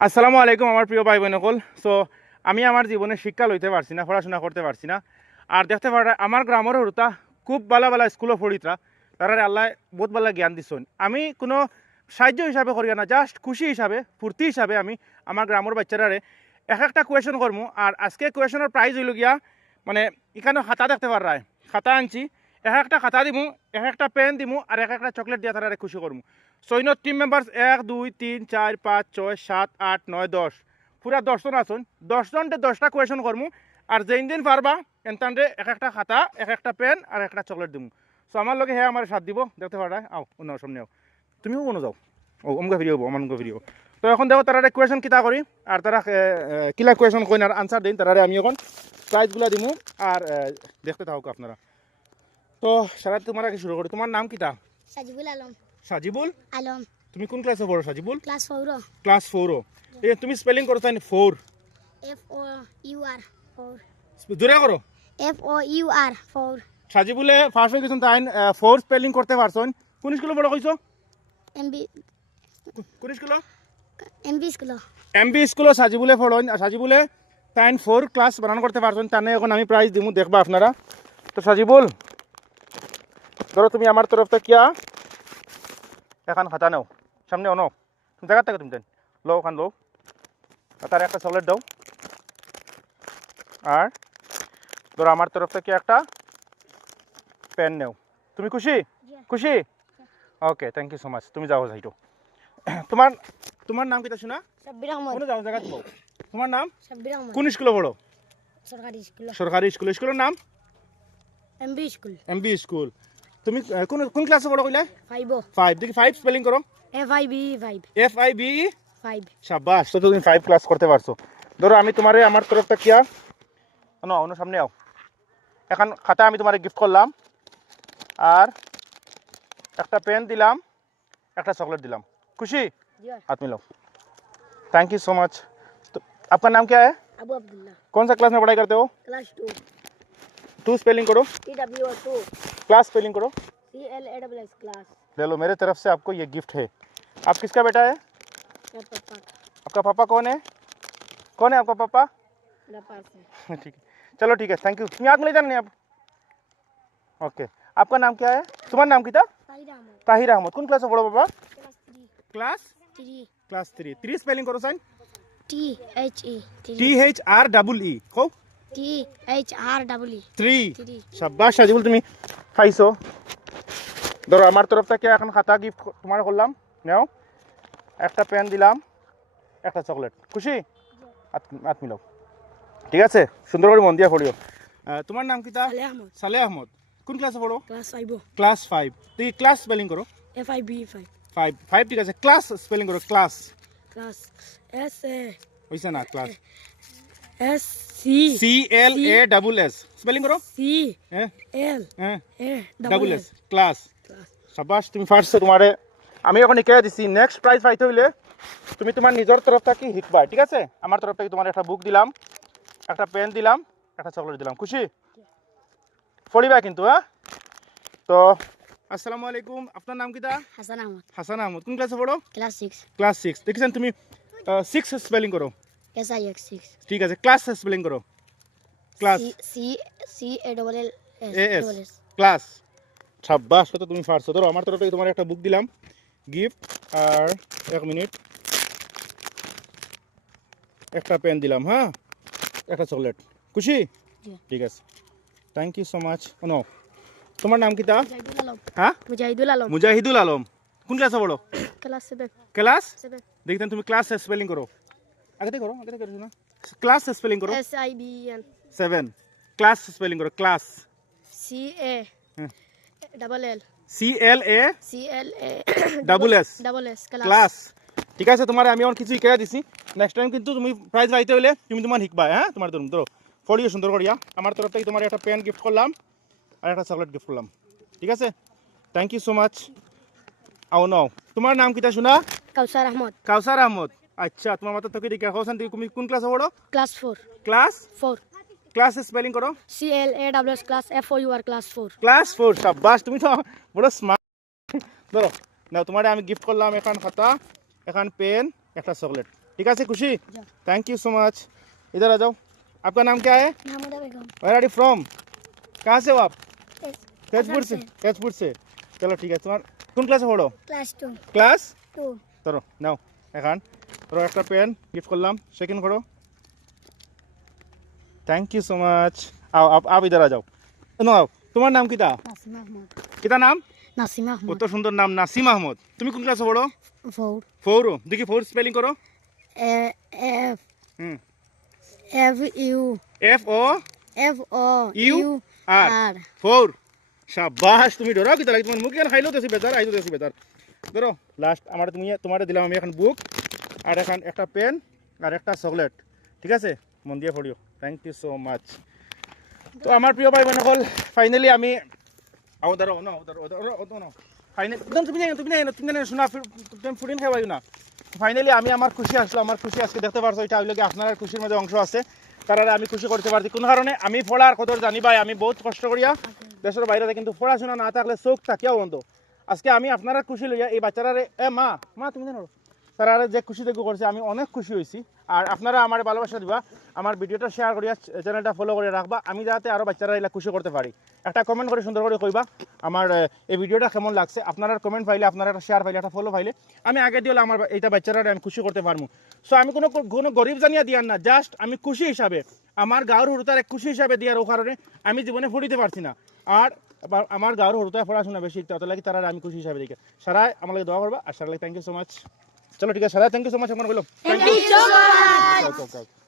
আসসালামু আলাইকুম আমার প্রিয় ভাই বোনসকল। সো আমি আমার জীবনে শিক্ষা লইতে পারছি না, পড়াশোনা করতে পারছি না। আর দেখতে পারা আমার গ্রামের হরুতা খুব ভালো ভালো স্কুলও পড়িতরা, তারা আল্লাহ বহুত ভালো জ্ঞান দিচ্ছেন। আমি কোনো সাহায্য হিসাবে করি না, জাস্ট খুশি হিসাবে, ফুর্তি হিসাবে আমি আমার গ্রামের বাচ্চারারে এক একটা কোয়েশন করবো। আর আজকে কোয়েশনের প্রাইজ হইল গিয়া মানে এখানে খাতা দেখতে পার রায়, খাতা আনছি, এক একটা খাতা দিমু, এক একটা পেন দিমু, আর এক একটা চকলেট দিয়ে তারা খুশি করবো। সৈন্য টিম মেম্বার্স 1 2 3 4 5 6 7 8 9 10 পুরা 10জন আছেন। 10জনটে 10টা কোয়েশন করমু। আর যেই দিন পারবা এনতানরে এক একটা খাতা, এক একটা পেন আর একটা চকলেট দিমু। সো আমার লগে হ্যাঁ আমার সাথ দিব, দেখতে পারা আও অন্য সামনে আও, তুমিও কোনো যাও ও অমুকা ফিরিয়ে হবো অমুকা ফিরিয়ে। তো এখন দেখো তারা কোয়েশন কিতা করি আর তারা কিলা কোয়েশন কইন আর আনসার দিন, তারা আমি এখন প্রাইজগুলা দিমু। আর দেখতে থাকুক আপনারা। তো সারা তোমার আগে শুরু করি, তোমার নাম কিতা? সাজিবুল আলম। সাজিবুল আলম। তুমি কোন ক্লাসে পড়ো সাজিবুল? ক্লাস 4। ক্লাস 4 এ তুমি স্পেলিং করো তাই 4 FOUR 4 জোরে করো। FOUR 4 সাজিবুলে ফার্স্ট হয়ে গেছেন তাই 4 স্পেলিং করতে পারছেন। কোন স্কুলে পড়ো কইছো? MB কোন স্কুলে? স্কুল। এমবি স্কুলে সাজিবুলে পড়েন। আর সাজিবুলে তাই 4 ক্লাস বানান করতে পারছেন, তার এখন আমি প্রাইজ দিমু, দেখবা আপনারা। তো সাজিবুল ধরো তুমি আমার তরফ থেকে কিয়া এখন খাতা নাও, সামনে অনো তুমি জায়গা থেকে তুমি দেন লো, ওখান লো, তার একটা চকলেট দাও। আর ধরো আমার তরফ থেকে একটা পেন নেও। তুমি খুশি? খুশি? ওকে, থ্যাংক ইউ সো মাচ। তুমি যাও যাইটো। তোমার তোমার নাম কিটা শোনা? সাব্বির আহমদ। কোন যাও জায়গা পাও? তোমার নাম? সাব্বির আহমদ। কোন স্কুলে পড়ো? সরকারি স্কুল। সরকারি স্কুল। স্কুলের নাম? MB school. MB school. তুমি কোন কোন ক্লাসে পড়ো কইলা? 5 দেখি 5 স্পেলিং করো। FIBE 5 শাবাশ, তো তুমি 5 ক্লাস করতে পারছো। ধরো আমি তোমারে আমার তরফ থেকে কিয়া অন্য সামনে আও, এখন খাতা আমি তোমারে গিফট করলাম আর একটা পেন দিলাম, একটা चॉकलेट दिलाम। खुशी? हाथ मिलाओ। Thank you so much. तो आपका नाम क्या है? अबू अब्दुल्ला। कौन सा क्लास में पढ़ाई करते हो? क्लास 2 2 स्पेलिंग करो। TWO2 क्लास स्पेलिंग करो। CLASS class. ले लो, मेरे तरफ से आपको ये गिफ्ट है। आप किसका बेटा है? पापा। आपका पापा कौन है? कौन है आपका पापा? मेरा पास है। ठीक है, चलो ठीक है, थैंक यू। तुम याद मिले नहीं आप? ओके, आपका नाम क्या है? तुम्हारा नाम किता? ताहिर अहमद। ताहिर अहमद। कौन क्लास में पढ़ो पापा? Class class 3 class 3। 3 स्पेलिंग करो साइन। THE THREE हो। THREE 3। শাবাশ সাজিবুল, তুমি খাইছো। ধরো আমার তরফ থেকে এখন খাতা গিফট তোমার করলাম, নাও। একটা পেন দিলাম, একটা চকলেট। খুশি? হাত মিলাও। ঠিক আছে, সুন্দর করে মন দিয়া পড়িও। তোমার নাম কি? साले अहमद। সালে আহমদ। কোন ক্লাসে পড়ো? Class 5 class 5। তুই ক্লাস স্পেলিং করো। FIBE 5 5 ঠিক আছে, ক্লাস স্পেলিং করো। ক্লাস क्लास হইছে না? ক্লাস CLASS স্পেলিং করো। হ্যাঁ হ্যাঁ ডাবল এস। ক্লাস। শাবাশ, তুমি ফার্স্ট। তোমারে আমি এখন শিখাই দিছি। নেক্সট প্রাইজ পাইতে হইলে তুমি তোমার নিজের তরফ থেকে শিখবা, ঠিক আছে? আমার তরফ থেকে তোমার একটা বুক দিলাম, একটা পেন দিলাম, একটা চকলেট দিলাম। খুশি? পড়িবা কিন্তু, হ্যাঁ? তো আসসালামু আলাইকুম, আপনার নাম কিটা? हसन अहमद। হাসান আহমদ। কোন ক্লাসে পড়ো? Class 6 class 6। দেখেছেন তুমি 6 স্পেলিং করো। SIX 6 ঠিক আছে, ক্লাস স্পেলিং করো। Class AS class. শাবাশ, কত তুমি পারছো। ধরো আমার তরফ থেকে তোমার একটা বুক দিলাম গিফট, আর 1 মিনিট একটা পেন দিলাম, হ্যাঁ, একটা চকলেট। খুশি? ঠিক আছে, thank you so much. No, তোমার নাম কিটা? मुजाहिदुल आलम। হ্যাঁ, मुजाहिदुल आलम। মুজাহিদুল আলম। কোন ক্লাসে পড়ো? क्लास 7 ক্লাস 7 দেখতেন তুমি ক্লাস স্পেলিং করো। আগে থেকে করো, আগে থেকে করো না। ক্লাস স্পেলিং করো। SIBEN 7 ক্লাস স্পেলিং করো। Class CA double L CLA CLA double S double S class. ঠিক আছে, তোমার আমি এখন কিছু শিখাই দিছি। নেক্সট টাইম কিন্তু তুমি প্রাইজ পাইতে হইলে তুমি তোমার শিখবা, হ্যাঁ? তোমার ধরুন ধরো পড়িও সুন্দর করিয়া। আমার তরফ থেকে তোমার একটা পেন গিফট করলাম আর একটা চকলেট গিফট করলাম, ঠিক আছে? Thank you so much. আও নাও, তোমার নাম কিটা শোনা? कौसर अहमद। কাউসার আহমদ। আচ্ছা, তোমার মাথা তোকে দিকে হোসেন, তুমি কোন ক্লাসে পড়ো? क्लास 4 ক্লাস 4 ক্লাস স্পেলিং করো। CLASS class FOUR class 4 class 4। শাবাশ, তুমি তো বড় স্মার্ট। ধরো নাও, তোমারে আমি গিফট করলাম এখন খাতা, এখন পেন, একটা চকলেট। ठीक है खुशी थैंक यू सो मच इधर आ जाओ आपका नाम क्या है महमूदा बेगम वेयर आर यू फ्रॉम कहाँ से हो आप तेजपुर तेजपुर से चलो ठीक है तुम्हार कौन क्लासे पढ़ो क्लास 2 ক্লাস 2 ধরো নাও এখন ধরো একটা পেন গিফট করলাম সেকেন্ড করো থ্যাংক ইউ সো মাচ आओ आप इधर आ जाओ নাও তোমার নাম কিটা নাসিম আহমদ কিটা নাম নাসিম আহমদ কত সুন্দর নাম নাসিম আহমদ তুমি কোন ক্লাসে পড়ো 4 ফৌরো দেখি ফৌর স্পেলিং করো F hmm F U F O F O U R R four শাবাশ তুমি ডরাও কিটা লাগে তোমার মুখ কেন খাইলো তেছি বেজার আইতো তেছি বেজার ধরো লাস্ট আমার তুমি তোমারে দিলাম আমি এখন বুক আর এখন একটা পেন আর একটা চকলেট ঠিক আছে মন দিয়ে পড়িও থ্যাংক ইউ সো মাচ তো আমার প্রিয় ভাই বোনসকল ফাইনালি আমি ধরো ফাইনালি তুমি শোনা তুমি ফুডিন খাই না ফাইনালি আমি আমার খুশি আসলো আমার খুশি আজকে দেখতে পারছো এটা হইলে আপনার খুশির মধ্যে অংশ আছে তারা আমি খুশি করতে পারছি কোন কারণে আমি পড়ার কদর জানি ভাই আমি বহুত কষ্ট করিয়া দেশের বাইরে কিন্তু পড়াশোনা না থাকলে চোখ থাকিয়াও বন্ধ আজকে আমি আপনারা খুশি লইয়া এই বাচ্চারা মা তুমি জানো তারা যে খুশি দেখো করছে আমি অনেক খুশি হয়েছি আর আপনারা আমার ভালোবাসা দিবা আমার ভিডিওটা শেয়ার করিয়া চ্যানেলটা ফলো করে রাখবা আমি যাতে আরও বাচ্চারা এলা খুশি করতে পারি একটা কমেন্ট করে সুন্দর করে কইবা আমার এই ভিডিওটা কেমন লাগছে আপনারা কমেন্ট পাইলে আপনারা একটা শেয়ার পাইলে একটা ফলো পাইলে আমি আগে দিয়ে আমার এইটা বাচ্চারা আমি খুশি করতে পারবো সো আমি কোনো গরিব জানিয়া দিয়ার না জাস্ট আমি খুশি হিসাবে আমার গাঁর হরুতার এক খুশি হিসাবে দিয়ার ও কারণে আমি জীবনে ফুটিতে পারছি না আর আমার গাঁর হরুতায় পড়াশোনা বেশি তত লাগে তারা আমি খুশি হিসাবে দেখি সারা আমার লাগে দোয়া করবা আর সারা লাগে থ্যাংক ইউ সো মাচ চলো ঠিক আছে সারা থ্যাংক ইউ সো মাচ আমার বলো Thank you so much. Okay.